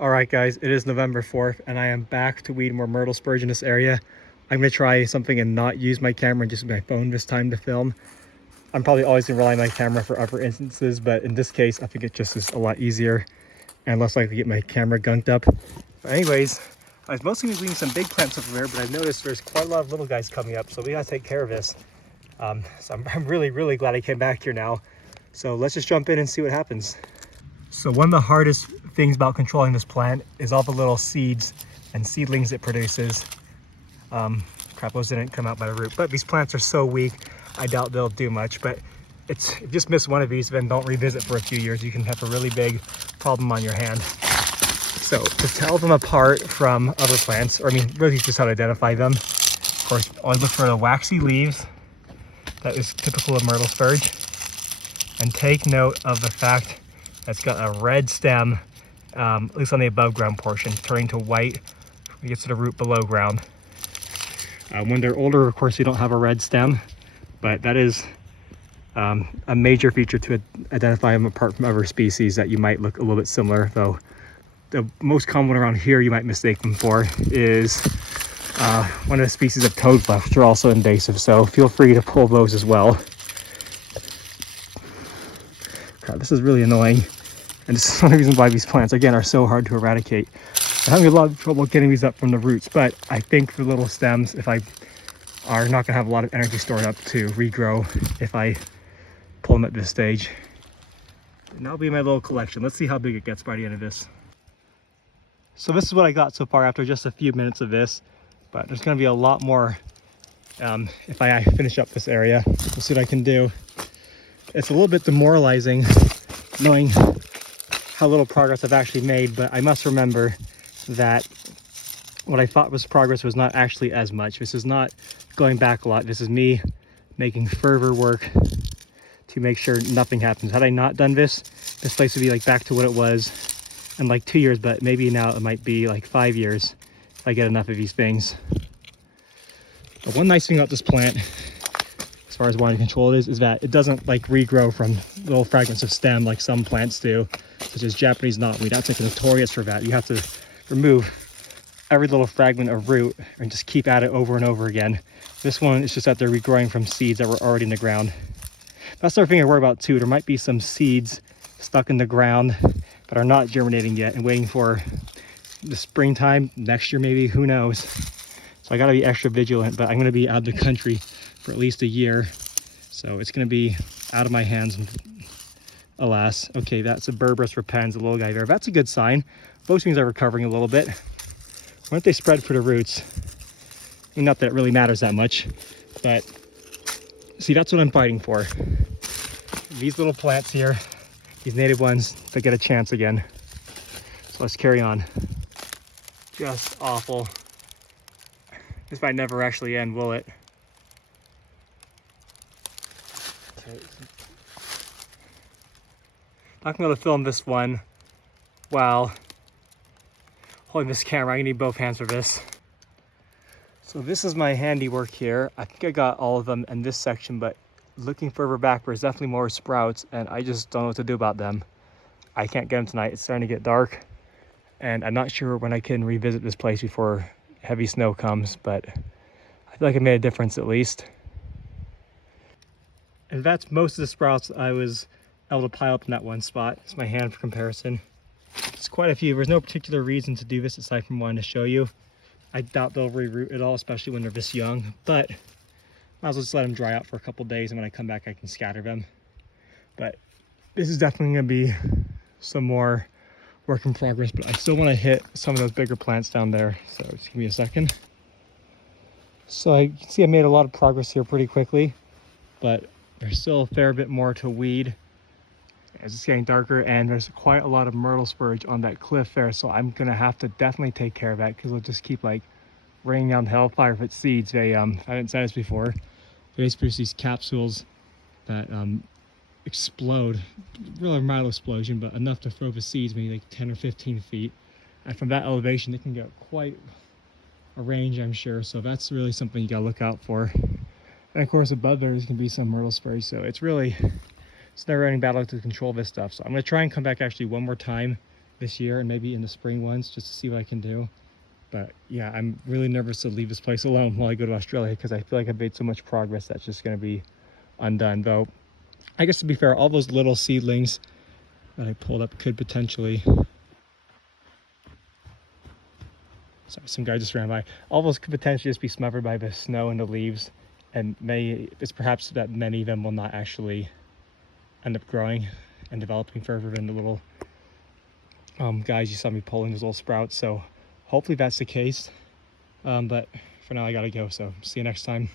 Alright guys, it is November 4th and I am back to weed more Myrtle Spurge in this area. I'm going to try something and not use my camera and just my phone this time to film. I'm probably always going to rely on my camera for other instances, but in this case I think it just is a lot easier and less likely to get my camera gunked up. But anyways, I was mostly weeding some big plants over there, but I've noticed there's quite a lot of little guys coming up, so we got to take care of this. So I'm really glad I came back here now. So let's just jump in and see what happens. So one of the hardest things about controlling this plant is all the little seeds and seedlings it produces. Crap, those didn't come out by the root, but these plants are so weak, I doubt they'll do much. But if you just miss one of these, then don't revisit for a few years. You can have a really big problem on your hand. So to tell them apart from other plants, or I mean, really just how to identify them, of course, always look for the waxy leaves. That is typical of Myrtle Spurge. And take note of the fact that's got a red stem, at least on the above ground portion, turning to white when it gets to the root below ground. When they're older, of course, you don't have a red stem, but that is a major feature to identify them apart from other species that you might look a little bit similar, though the most common one around here you might mistake them for is one of the species of toadflax, which are also invasive, so feel free to pull those as well. God, this is really annoying, and this is one of the reasons why these plants, again, are so hard to eradicate. I'm having a lot of trouble getting these up from the roots, but I think the little stems, if I are not going to have a lot of energy stored up to regrow if I pull them at this stage. And that'll be my little collection. Let's see how big it gets by the end of this. So this is what I got so far after just a few minutes of this, but there's going to be a lot more if I finish up this area. We'll see what I can do. It's a little bit demoralizing knowing how little progress I've actually made, but I must remember that what I thought was progress was not actually as much. This is not going back a lot. This is me making further work to make sure nothing happens. Had I not done this, this place would be like back to what it was in like 2 years, but maybe now it might be like 5 years if I get enough of these things. But one nice thing about this plant, as far as wanting to control it, is that it doesn't like regrow from little fragments of stem like some plants do, such as Japanese knotweed. That's like notorious for that. You have to remove every little fragment of root and just keep at it over and over again. This one is just that they're regrowing from seeds that were already in the ground. That's the other thing I worry about too. There might be some seeds stuck in the ground that are not germinating yet and waiting for the springtime next year, maybe, who knows. So I got to be extra vigilant, but I'm going to be out of the country for at least a year, so it's going to be out of my hands, alas. Okay, that's a Berberis repens, the little guy there. That's a good sign. Those things are recovering a little bit. Why don't they spread for the roots? I mean, not that it really matters that much, but see, that's what I'm fighting for. These little plants here, these native ones, they get a chance again. So let's carry on. Just awful. This might never actually end, will it? Okay. Not gonna be able to film this one while holding this camera. I'm gonna need both hands for this. So this is my handiwork here. I think I got all of them in this section, but looking further back, there's definitely more sprouts, and I just don't know what to do about them. I can't get them tonight. It's starting to get dark, and I'm not sure when I can revisit this place before heavy snow comes, but I feel like I made a difference at least. And that's most of the sprouts I was able to pile up in that one spot. It's my hand for comparison. It's quite a few. There's no particular reason to do this aside from wanting to show you. I doubt they'll reroot at all, especially when they're this young, but might as well just let them dry out for a couple days, and when I come back I can scatter them. But this is definitely going to be some more work in progress, but I still want to hit some of those bigger plants down there, so just give me a second. So you can see I made a lot of progress here pretty quickly, but there's still a fair bit more to weed as it's getting darker, and there's quite a lot of Myrtle Spurge on that cliff there, so I'm gonna have to definitely take care of that because it'll just keep like raining down hellfire if it seeds. They I didn't say this before, they produce these capsules that explode, really mild explosion, but enough to throw the seeds maybe like 10 or 15 feet, and from that elevation they can get quite a range, I'm sure. So that's really something you gotta look out for. And of course above there is gonna be some Myrtle Spurge, so it's a never ending battle to control this stuff. So I'm gonna try and come back actually one more time this year and maybe in the spring ones just to see what I can do. But yeah, I'm really nervous to leave this place alone while I go to Australia because I feel like I've made so much progress that's just going to be undone. Though, I guess to be fair, all those little seedlings that I pulled up could potentially... Sorry, some guy just ran by. All those could potentially just be smothered by the snow and the leaves. And it's perhaps that many of them will not actually end up growing and developing further than the little guys you saw me pulling, those little sprouts. So hopefully that's the case. But for now I gotta go, so see you next time.